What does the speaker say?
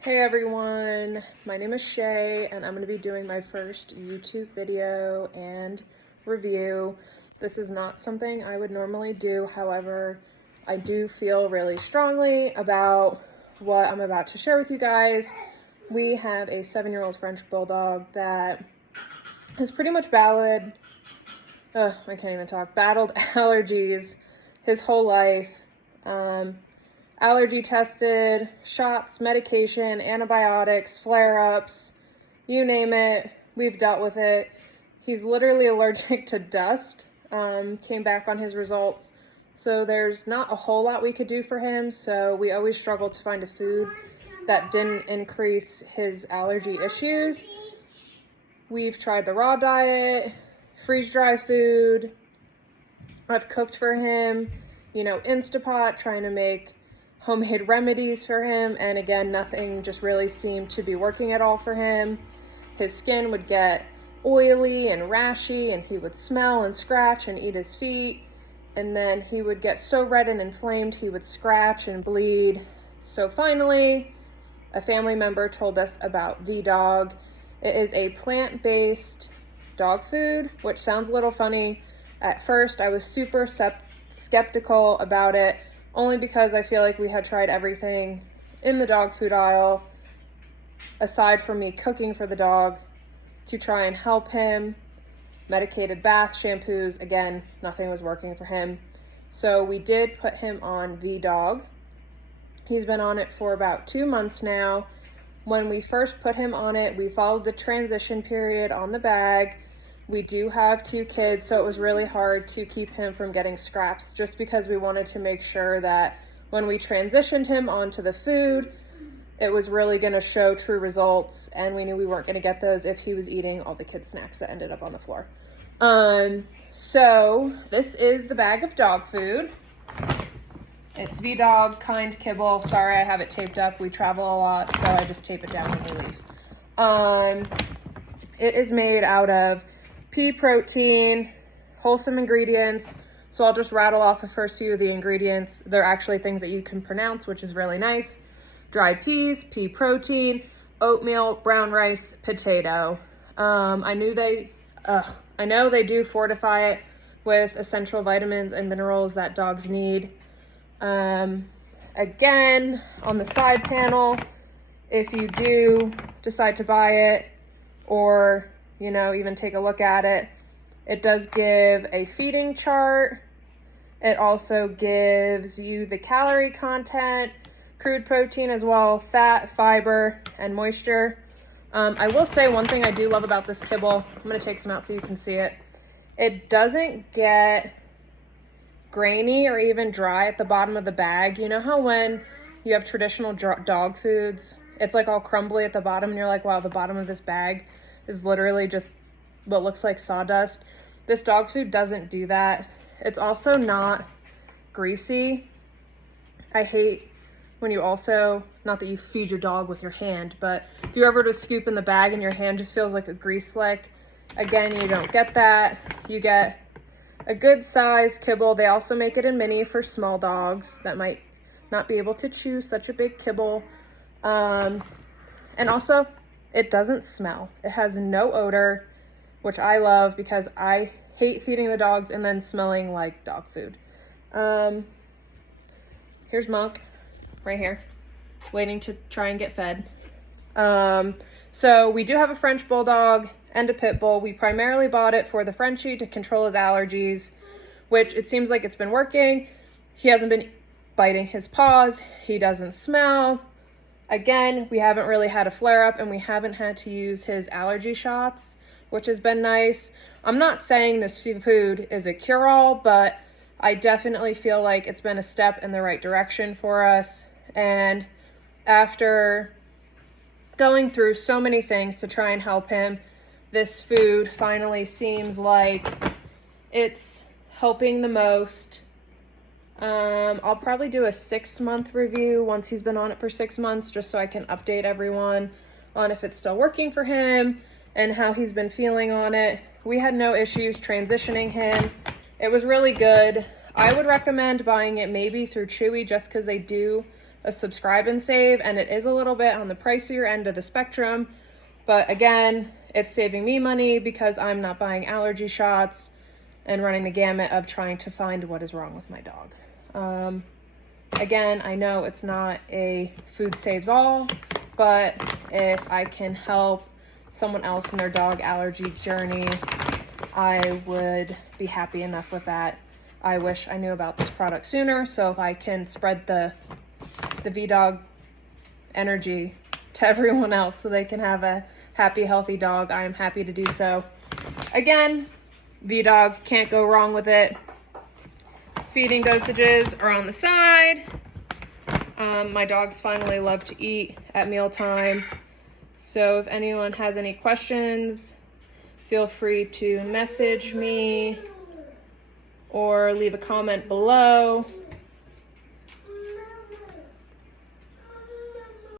Hey everyone, my name is Shay and I'm going to be doing my first YouTube video and review. This is not something I would normally do, however, I do feel really strongly about what I'm about to share with you guys. We have a 7-year-old French bulldog that has pretty much battled allergies his whole life. Allergy tested, shots, medication, antibiotics, flare-ups, you name it, we've dealt with it. He's literally allergic to dust, came back on his results. So there's not a whole lot we could do for him, so we always struggle to find a food that didn't increase his allergy issues. We've tried the raw diet, freeze-dry food. I've cooked for him, Instapot, trying to make homemade remedies for him, and again, nothing just really seemed to be working at all for him. His skin would get oily and rashy, and he would smell and scratch and eat his feet, and then he would get so red and inflamed he would scratch and bleed. So finally, a family member told us about V-Dog. It is a plant-based dog food, which sounds a little funny. At first, I was super skeptical about it, only because I feel like we had tried everything in the dog food aisle, aside from me cooking for the dog, to try and help him. Medicated bath, shampoos, again, nothing was working for him. So we did put him on V-Dog. He's been on it for about 2 months now. When we first put him on it, we followed the transition period on the bag. We do have 2 kids, so it was really hard to keep him from getting scraps, just because we wanted to make sure that when we transitioned him onto the food, it was really going to show true results, and we knew we weren't going to get those if he was eating all the kids' snacks that ended up on the floor. So this is the bag of dog food. It's V-Dog kind kibble. Sorry, I have it taped up. We travel a lot, so I just tape it down when we leave. It is made out of pea protein, wholesome ingredients. So I'll just rattle off the first few of the ingredients. They're actually things that you can pronounce, which is really nice. Dried peas, pea protein, oatmeal, brown rice, potato. I know they do fortify it with essential vitamins and minerals that dogs need. Again, on the side panel, if you do decide to buy it or even take a look at it, it does give a feeding chart. It also gives you the calorie content, crude protein as well, fat, fiber, and moisture. I will say one thing I do love about this kibble. I'm going to take some out so you can see it. It doesn't get grainy or even dry at the bottom of the bag. You know how when you have traditional dog foods, it's like all crumbly at the bottom and you're like, wow, the bottom of this bag is literally just what looks like sawdust. This dog food doesn't do that. It's also not greasy. I hate when you also, not that you feed your dog with your hand, but if you're ever to scoop in the bag and your hand just feels like a grease slick, again, you don't get that. You get a good size kibble. They also make it in mini for small dogs that might not be able to chew such a big kibble. And also, it doesn't smell. It has no odor, which I love because I hate feeding the dogs and then smelling like dog food. Here's Monk right here, waiting to try and get fed. So we do have a French bulldog and a pit bull. We primarily bought it for the Frenchie to control his allergies, which it seems like it's been working. He hasn't been biting his paws. He doesn't smell. Again, we haven't really had a flare-up, and we haven't had to use his allergy shots, which has been nice. I'm not saying this food is a cure-all, but I definitely feel like it's been a step in the right direction for us. And after going through so many things to try and help him, this food finally seems like it's helping the most. I'll probably do a 6-month review once he's been on it for 6 months, just so I can update everyone on if it's still working for him and how he's been feeling on it. We had no issues transitioning him. It was really good. I would recommend buying it maybe through Chewy, just because they do a subscribe and save, and it is a little bit on the pricier end of the spectrum, but again, it's saving me money because I'm not buying allergy shots and running the gamut of trying to find what is wrong with my dog. Again, I know it's not a food saves all, but if I can help someone else in their dog allergy journey, I would be happy enough with that. I wish I knew about this product sooner, so if I can spread the V-Dog energy to everyone else so they can have a happy, healthy dog, I am happy to do so. Again, V-Dog, can't go wrong with it. Feeding dosages are on the side. My dogs finally love to eat at mealtime, so if anyone has any questions, feel free to message me or leave a comment below.